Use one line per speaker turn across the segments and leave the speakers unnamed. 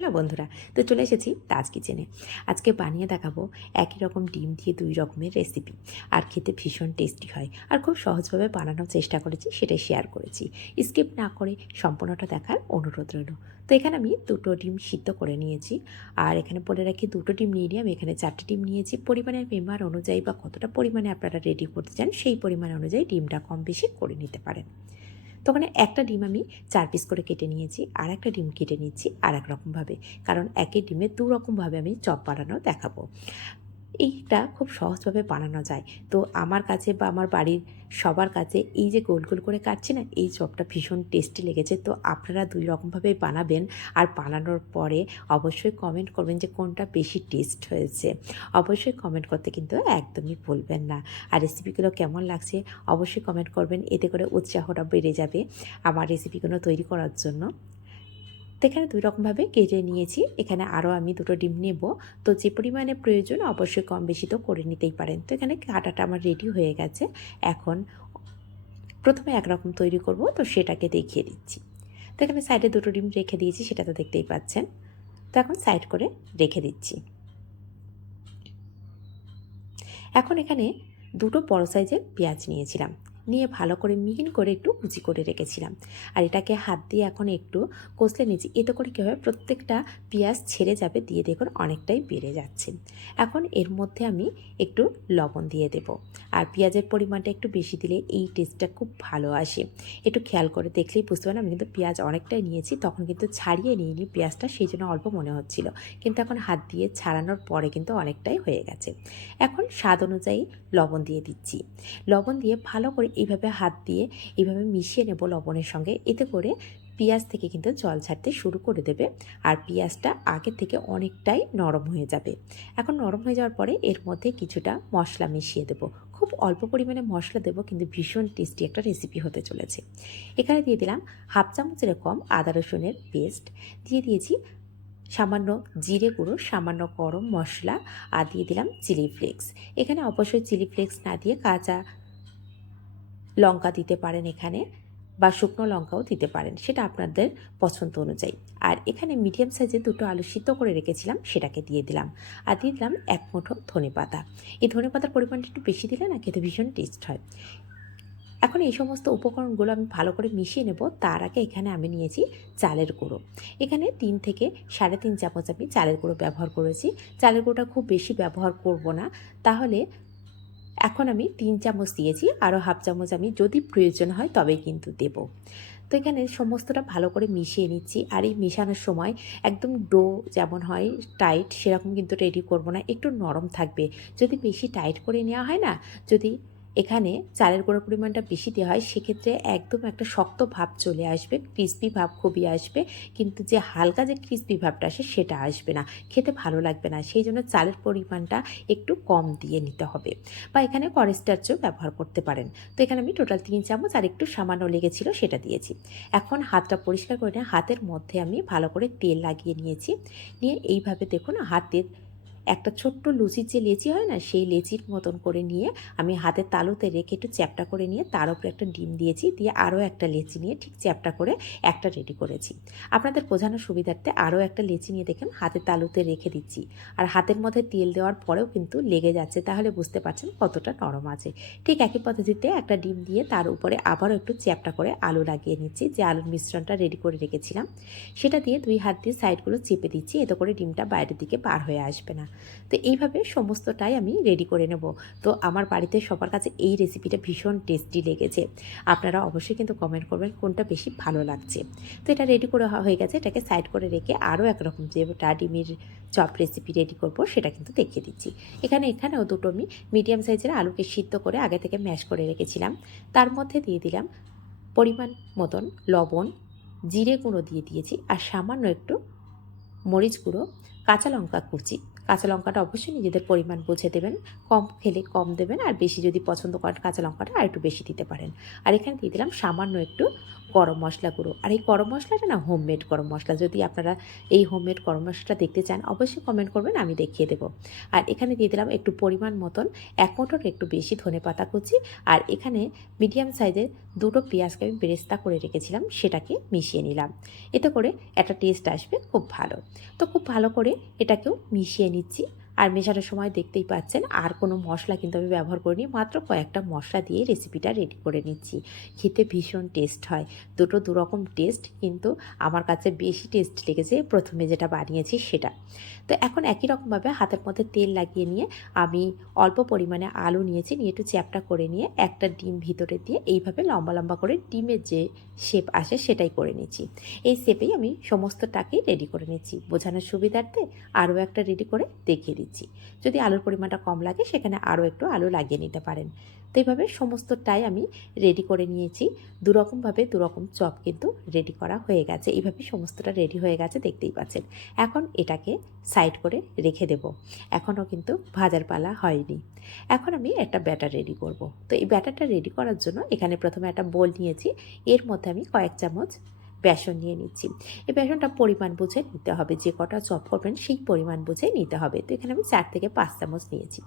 Hello বন্ধুরা, তো চলে এসেছি তাজ কিচেনে। আজকে বানিয়ে দেখাবো একই রকম ডিম দিয়ে দুই রকমের রেসিপি আর খেতে ভীষণ টেস্টি হয়। আর খুব সহজভাবে বানানোর চেষ্টা করেছি, সেটাই শেয়ার করেছি। স্কিপ না করে সম্পূর্ণটা দেখার অনুরোধ রইল। তো এখানে আমি দুটো ডিম সিদ্ধ করে নিয়েছি। আর এখানে বলে রাখি, দুটো ডিম নিয়ে নিয়ে আমি এখানে চারটে ডিম নিয়েছি। পরিমাণের মেম্বার অনুযায়ী বা কতটা পরিমাণে আপনারা রেডি করতে চান, সেই পরিমাণ অনুযায়ী ডিমটা কম বেশি করে নিতে পারেন। তো ওখানে একটা ডিম আমি চার পিস করে কেটে নিয়েছি, আর একটা ডিম কেটে নিচ্ছি আর এক রকমভাবে। কারণ একই ডিমে দু রকমভাবে আমি চপ বানানো দেখাবো। এইটা খুব সহজভাবে বানানো যায়। তো আমার কাছে বা আমার বাড়ির সবার কাছে এই যে গোল গোল করে কাটছে না, এই চপটা ভীষণ টেস্টি লেগেছে। তো আপনারা দুই রকমভাবে বানাবেন। আর বানানোর পরে অবশ্যই কমেন্ট করবেন যে কোনটা বেশি টেস্ট হয়েছে। অবশ্যই কমেন্ট করতে কিন্তু একদমই ভুলবেন না। আর রেসিপিগুলো কেমন লাগছে অবশ্যই কমেন্ট করবেন। এতে করে উৎসাহটা বেড়ে যাবে আমার রেসিপিগুলো তৈরি করার জন্য। তো এখানে দুই রকমভাবে কেটে নিয়েছি। এখানে আরও আমি দুটো ডিম নেব। তো যে পরিমাণে প্রয়োজন অবশ্যই কম বেশি তো করে নিতেই পারেন। তো এখানে কাটাটা আমার রেডি হয়ে গেছে। এখন প্রথমে একরকম তৈরি করব। তো সেটাকে দেখিয়ে দিচ্ছি। তো এখানে সাইডে দুটো ডিম রেখে দিয়েছি, সেটা তো দেখতেই পাচ্ছেন। তো এখন সাইড করে রেখে দিচ্ছি। এখন এখানে দুটো বড় সাইজের পেঁয়াজ নিয়েছিলাম। নিয়ে ভালো করে মিহিন করে একটু কুচি করে রেখেছিলাম। আর এটাকে হাত দিয়ে এখন একটু কষলে নিয়েছি এতে করে কী হবে? প্রত্যেকটা পেঁয়াজ ছেড়ে যাবে, দিয়ে দেখুন অনেকটাই বেড়ে যাচ্ছে। এখন এর মধ্যে আমি একটু লবণ দিয়ে দেব। আর পেঁয়াজের পরিমাণটা একটু বেশি দিলে এই টেস্টটা খুব ভালো আসে। একটু খেয়াল করে দেখলেই বুঝতে পারেন আমি কিন্তু পেঁয়াজ অনেকটাই নিয়েছি, তখন কিন্তু ছাড়িয়ে নিইনি পেঁয়াজটা, সেই জন্য অল্প মনে হচ্ছিল। কিন্তু এখন হাত দিয়ে ছাড়ানোর পরে কিন্তু অনেকটাই হয়ে গেছে। এখন স্বাদ অনুযায়ী লবণ দিয়ে দিচ্ছি। লবণ দিয়ে ভালো করে এইভাবে হাত দিয়ে এইভাবে মিশিয়ে নেব লবণের সঙ্গে। এতে করে পেঁয়াজ থেকে কিন্তু জল ছাড়তে শুরু করে দেবে আর পেঁয়াজটা আগে থেকে অনেকটাই নরম হয়ে যাবে। এখন নরম হয়ে যাওয়ার পরে এর মধ্যে কিছুটা মশলা মিশিয়ে দেব। খুব অল্প পরিমাণে মশলা দেবো কিন্তু ভীষণ টেস্টি একটা রেসিপি হতে চলেছে। এখানে দিয়ে দিলাম হাফ চামচের কম আদা রসুনের পেস্ট দিয়ে দিয়েছি সামান্য জিরে গুঁড়ো, সামান্য গরম মশলা আর দিয়ে দিলাম চিলি ফ্লেক্স এখানে অবশ্যই চিলি ফ্লেক্স না দিয়ে কাঁচা লঙ্কা দিতে পারেন এখানে বা শুকনো লঙ্কাও দিতে পারেন, সেটা আপনাদের পছন্দ অনুযায়ী। আর এখানে মিডিয়াম সাইজে দুটো আলু সিদ্ধ করে রেখেছিলাম, সেটাকে দিয়ে দিলাম। আর দিয়ে দিলাম এক মুঠো ধনে পাতা। এই ধনে পাতার পরিমাণটা একটু বেশি দিলে না খেতে ভীষণ টেস্ট হয়। এখন এই সমস্ত উপকরণগুলো আমি ভালো করে মিশিয়ে নেব। তার আগে এখানে আমি নিয়েছি চালের গুঁড়ো। এখানে তিন থেকে সাড়ে তিন চামচ আমি চালের গুঁড়ো ব্যবহার করেছি। চালের গুঁড়োটা খুব বেশি ব্যবহার করব না। তাহলে এখন আমি তিন চামচ দিয়েছি, আরও হাফ চামচ আমি যদি প্রয়োজন হয় তবেই কিন্তু দেব। তো এখানে সমস্তটা ভালো করে মিশিয়ে নিচ্ছি আর এই মেশানোর সময় একদম ডো যেমন হয়, টাইট সেরকম কিন্তু রেডি করব না, একটু নরম থাকবে। যদি বেশি টাইট করে নেওয়া হয় না, যদি এখানে চালের গুঁড়োর পরিমাণটা বেশি দেওয়া হয়, সেক্ষেত্রে একদম একটা শক্ত ভাব চলে আসবে ক্রিস্পি ভাব খুবই আসবে, কিন্তু যে হালকা যে ক্রিস্পি ভাবটা আসে সেটা আসবে না, খেতে ভালো লাগবে না, সেই জন্য চালের পরিমাণটা একটু কম দিয়ে নিতে হবে। বা এখানে করেস্টার্চও ব্যবহার করতে পারেন। তো এখানে আমি টোটাল তিন চামচ আর একটু সামান্য লেগেছিল সেটা দিয়েছি। এখন হাতটা পরিষ্কার করে হাতের মধ্যে আমি ভালো করে তেল লাগিয়ে নিয়েছি। নিয়ে এইভাবে দেখুন হাতের একটা ছোট্ট লুচির যে লেচি হয় না, সেই লেচির মতন করে নিয়ে আমি হাতের তালুতে রেখে একটু চ্যাপটা করে নিয়ে তার উপরে একটা ডিম দিয়েছি, দিয়ে আরও একটা লেচি নিয়ে ঠিক চ্যাপটা করে একটা রেডি করেছি। আপনাদের বোঝানোর সুবিধার্থে আরও একটা লেচি নিয়ে দেখেন হাতের তালুতে রেখে দিচ্ছি। আর হাতের মধ্যে তেল দেওয়ার পরেও কিন্তু লেগে যাচ্ছে, তাহলে বুঝতে পারছেন কতটা নরম আছে। ঠিক একই পদ্ধতিতে একটা ডিম দিয়ে তার উপরে আবারও একটু চ্যাপটা করে আলু লাগিয়ে নিচ্ছি, যে আলুর মিশ্রণটা রেডি করে রেখেছিলাম। সেটা দিয়ে দুই হাত দিয়ে সাইডগুলো চেপে দিচ্ছি, এতে করে ডিমটা বাইরের দিকে পার হয়ে আসবে না। তো এইভাবে সমস্তটাই আমি রেডি করে নেব। তো আমার বাড়িতে সবার কাছে এই রেসিপিটা ভীষণ টেস্টি লেগেছে। আপনারা অবশ্যই কিন্তু কমেন্ট করবেন কোনটা বেশি ভালো লাগছে। তো এটা রেডি করে হয়ে গেছে, এটাকে সাইড করে রেখে আরও একরকম যে ডিমের চপ রেসিপি রেডি করব, সেটা কিন্তু দেখিয়ে দিচ্ছি। এখানে এখানেও দুটো আমি মিডিয়াম সাইজের আলুকে সিদ্ধ করে আগে থেকে ম্যাশ করে রেখেছিলাম। তার মধ্যে দিয়ে দিলাম পরিমাণ মতন লবণ, জিরে গুঁড়ো দিয়ে দিয়েছি, আর সামান্য একটু মরিচ গুঁড়ো, কাঁচা লঙ্কা কুচি কাঁচা লঙ্কাটা অবশ্যই নিজেদের পরিমাণ বুঝে দেবেন। কম খেলে কম দেবেন আর বেশি যদি পছন্দ করেন কাঁচা লঙ্কাটা আর একটু বেশি দিতে পারেন। আর এখানে দিয়ে দিলাম সামান্য একটু গরম মশলা গুঁড়ো। আর এই গরম মশলাটা না হোমমেড গরম মশলা। যদি আপনারা এই হোমমেড গরম মশলাটা দেখতে চান, অবশ্যই কমেন্ট করবেন, আমি দেখিয়ে দেবো। আর এখানে দিয়ে দিলাম একটু পরিমাণ মতন এক মোটর একটু বেশি ধনে পাতা কুচি। আর এখানে মিডিয়াম সাইজের দুটো পেঁয়াজকে আমি বেরেস্তা করে রেখেছিলাম, সেটাকে মিশিয়ে নিলাম। এতে করে একটা টেস্ট আসবে, খুব ভালো। তো খুব ভালো করে এটাকেও মিশিয়ে নিচ্ছি আর মেশানোর সময় দেখতেই পাচ্ছেন, আর কোনো মশলা কিন্তু আমি ব্যবহার করিনি, মাত্র কয়েকটা মশলা দিয়ে রেসিপিটা রেডি করে নিচ্ছি। খেতে ভীষণ টেস্ট হয়। দুটো দুরকম টেস্ট কিন্তু আমার কাছে বেশি টেস্ট লেগেছে, প্রথমে যেটা বানিয়েছি সেটা। তো এখন একই রকমভাবে হাতের মধ্যে তেল লাগিয়ে নিয়ে আমি অল্প পরিমাণে আলু নিয়েছি, নিয়ে একটু চ্যাপটা করে নিয়ে একটা ডিম ভিতরে দিয়ে এইভাবে লম্বা লম্বা করে ডিমের যে শেপ আসে সেটাই করে নিচ্ছি। এই শেপেই আমি সমস্তটাকেই রেডি করে নিচ্ছি। বোঝানোর সুবিধার্থে আরও একটা রেডি করে দেখিয়ে দিচ্ছি। যদি আলুর পরিমাণটা কম লাগে, সেখানে আরও একটু আলু লাগিয়ে নিতে পারেন। তো এইভাবে সমস্তটাই আমি রেডি করে নিয়েছি। দুরকমভাবে দুরকম চপ কিন্তু রেডি করা হয়ে গেছে। এইভাবে সমস্তটা রেডি হয়ে গেছে, দেখতেই পাচ্ছেন। এখন এটাকে সাইড করে রেখে দেব। এখনও কিন্তু ভাজার পালা হয়নি। এখন আমি একটা ব্যাটার রেডি করব। তো এই ব্যাটারটা রেডি করার জন্য এখানে প্রথমে একটা বোল নিয়েছি। এর মধ্যে আমি কয়েক চামচ বেসন নিয়ে নিচ্ছি। এই বেসনটা পরিমাণ বুঝে নিতে হবে। যে কটা চপ করবেন সেই পরিমাণ বুঝে নিতে হবে। তো এখানে আমি চার থেকে পাঁচ চামচ নিয়েছি।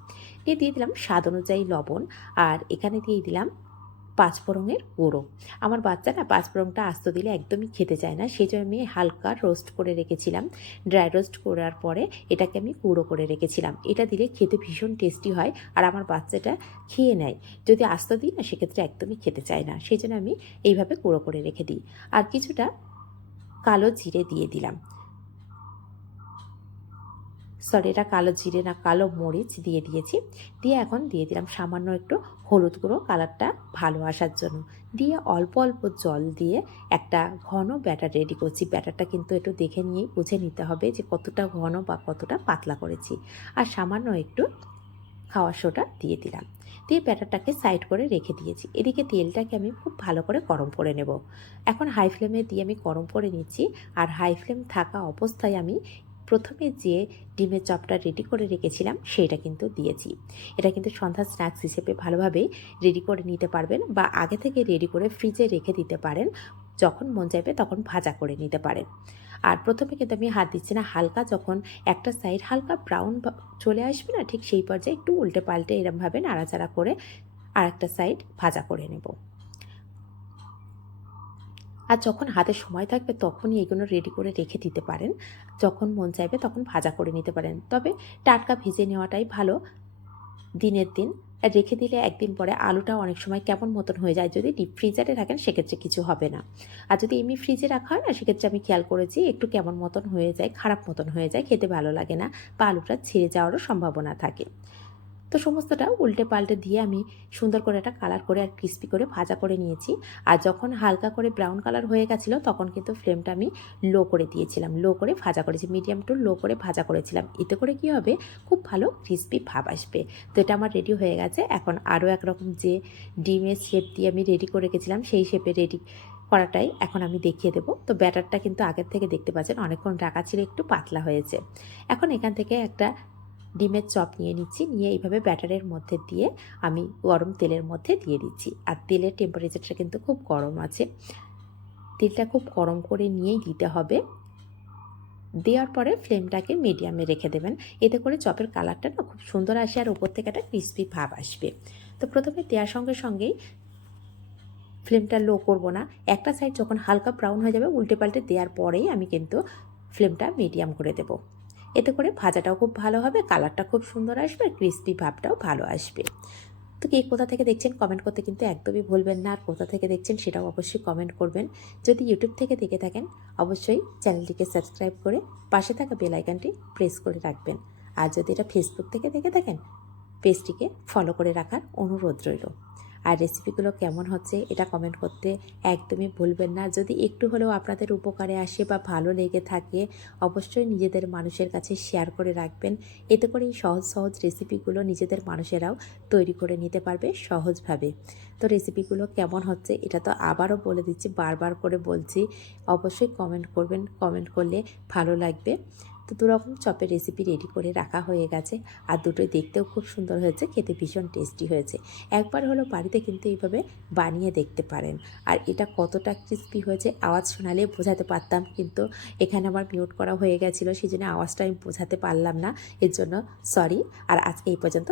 দিয়ে দিয়ে দিলাম স্বাদ অনুযায়ী লবণ আর এখানে দিয়ে দিলাম পাঁচফোড়নের গুঁড়ো। আমার বাচ্চা না পাঁচফোড়নটা আস্ত দিলে একদমই খেতে চায় না, সেই জন্য আমি হালকা রোস্ট করে রেখেছিলাম। ড্রাই রোস্ট করার পরে এটাকে আমি গুঁড়ো করে রেখেছিলাম। এটা দিলে খেতে ভীষণ টেস্টি হয় আর আমার বাচ্চাটা খেয়ে নেয়। যদি আস্ত দিই না সেক্ষেত্রে একদমই খেতে চায় না, সেই জন্য আমি এইভাবে গুঁড়ো করে রেখে দিই। আর কিছুটা কালো জিরে দিয়ে দিলাম। সরি এটা কালো জিরে না কালো মরিচ দিয়ে দিয়েছি। দিয়ে এখন দিয়ে দিলাম সামান্য একটু হলুদ গুঁড়ো কালারটা ভালো আসার জন্য। দিয়ে অল্প অল্প জল দিয়ে একটা ঘন ব্যাটার রেডি করছি। ব্যাটারটা কিন্তু একটু দেখে নিয়েই বুঝে নিতে হবে যে কতটা ঘন বা কতটা পাতলা করেছি। আর সামান্য একটু খাওয়ার সোটা দিয়ে দিলাম। দিয়ে ব্যাটারটাকে সাইড করে রেখে দিয়েছি। এদিকে তেলটাকে আমি খুব ভালো করে গরম করে নেব। এখন হাই ফ্লেমে দিয়ে আমি গরম করে নিচ্ছি। আর হাই ফ্লেম থাকা অবস্থায় আমি প্রথমে যে ডিমের চপটা রেডি করে রেখেছিলাম, সেইটা কিন্তু দিয়েছি। এটা কিন্তু সন্ধ্যা স্ন্যাক্স হিসেবে ভালোভাবেই রেডি করে নিতে পারবেন বা আগে থেকে রেডি করে ফ্রিজে রেখে দিতে পারেন। যখন মন চাইবে তখন ভাজা করে নিতে পারেন। আর প্রথমে কিন্তু আমি হাত দিচ্ছি না, হালকা যখন একটা সাইড হালকা ব্রাউন চলে আসবে না, ঠিক সেই পর্যায়ে একটু উল্টে পাল্টে এরমভাবে নাড়াচাড়া করে আর একটা সাইড ভাজা করে নেব। আর যখন হাতে সময় থাকবে তখনই এগুলো রেডি করে রেখে দিতে পারেন। যখন মন চাইবে তখন ভাজা করে নিতে পারেন। তবে টাটকা ভেজে নেওয়াটাই ভালো। দিনের দিন রেখে দিলে একদিন পরে আলুটা অনেক সময় কেমন মতন হয়ে যায় যদি ডিপ ফ্রিজারে রাখেন সেক্ষেত্রে কিছু হবে না। আর যদি এমনি ফ্রিজে রাখা হয় না সেক্ষেত্রে আমি খেয়াল করেছি একটু কেমন মতন হয়ে যায়, খারাপ মতন হয়ে যায়, খেতে ভালো লাগে না বা আলুটা ছিঁড়ে যাওয়ারও সম্ভাবনা থাকে। তো সমস্তটা উল্টে পাল্টে দিয়ে আমি সুন্দর করে একটা কালার করে আর ক্রিস্পি করে ভাজা করে নিয়েছি। আর যখন হালকা করে ব্রাউন কালার হয়ে গেছিল, তখন কিন্তু ফ্লেমটা আমি লো করে দিয়েছিলাম। লো করে ভাজা করেছি মিডিয়াম টু লো করে ভাজা করেছিলাম। এতে করে কি হবে? খুব ভালো ক্রিস্পি ভাব আসবে। তো এটা আমার রেডি হয়ে গেছে। এখন আরও একরকম যে ডিমের শেপ দিয়ে আমি রেডি করে রেখেছিলাম, সেই শেপে রেডি করাটাই এখন আমি দেখিয়ে দেবো। তো ব্যাটারটা কিন্তু আগের থেকে দেখতে পাচ্ছেন, অনেকক্ষণ রাখা ছিল, একটু পাতলা হয়েছে। এখন এখান থেকে একটা ডিমের চপ নিয়ে নিচ্ছি, নিয়ে এইভাবে ব্যাটারের মধ্যে দিয়ে আমি গরম তেলের মধ্যে দিয়ে দিচ্ছি। আর তেলের টেম্পারেচারটা কিন্তু খুব গরম আছে। তেলটা খুব গরম করে নিয়েই দিতে হবে। দেওয়ার পরে ফ্লেমটাকে মিডিয়ামে রেখে দেবেন। এতে করে চপের কালারটা না খুব সুন্দর আসে আর উপর থেকে একটা ক্রিসপি ভাব আসবে। তো প্রথমে দেওয়ার সঙ্গে সঙ্গেই ফ্লেমটা লো করব না। একটা সাইড যখন হালকা ব্রাউন হয়ে যাবে উল্টে পাল্টে দেওয়ার পরেই আমি কিন্তু ফ্লেমটা মিডিয়াম করে দেবো। এতে করে ভাজাটাও খুব ভালো হবে, কালারটা খুব সুন্দর আসবে আর ক্রিস্পি ভাবটাও ভালো আসবে। তো কে কোথা থেকে দেখছেন কমেন্ট করতে কিন্তু একদমই ভুলবেন না, আর কোথা থেকে দেখছেন সেটাও অবশ্যই কমেন্ট করবেন। যদি ইউটিউব থেকে দেখে থাকেন, অবশ্যই চ্যানেলটিকে সাবস্ক্রাইব করে পাশে থাকা বেল আইকনটি প্রেস করে রাখবেন। আর যদি এটা ফেসবুক থেকে দেখে থাকেন পেজটিকে ফলো করে রাখার অনুরোধ রইল। আর রেসিপিগুলো কেমন হচ্ছে এটা কমেন্ট করতে একদমই ভুলবেন না। যদি একটু হলেও আপনাদের উপকারে আসে বা ভালো লেগে থাকে, অবশ্যই নিজেদের মানুষের কাছে শেয়ার করে রাখবেন। এতে করে এই সহজ সহজ রেসিপিগুলো নিজেদের মানুষেরাও তৈরি করে নিতে পারবে সহজভাবে। তো রেসিপিগুলো কেমন হচ্ছে এটা তো আবারও বলে দিচ্ছি, বারবার করে বলছি। অবশ্যই কমেন্ট করবেন কমেন্ট করলে ভালো লাগবে। তো দুরকম চপের রেসিপি রেডি করে রাখা হয়ে গেছে। আর দুটোই দেখতেও খুব সুন্দর হয়েছে, খেতে ভীষণ টেস্টি হয়েছে। একবার হলো বাড়িতে কিন্তু এইভাবে বানিয়ে দেখতে পারেন। আর এটা কতটা ক্রিস্পি হয়েছে, আওয়াজ শোনালে বোঝাতে পারতাম, কিন্তু এখানে আমার মিউট করা হয়ে গেছিল সেই জন্য আওয়াজটা আমি বোঝাতে পারলাম না। এর জন্য সরি আর আজকে এই পর্যন্ত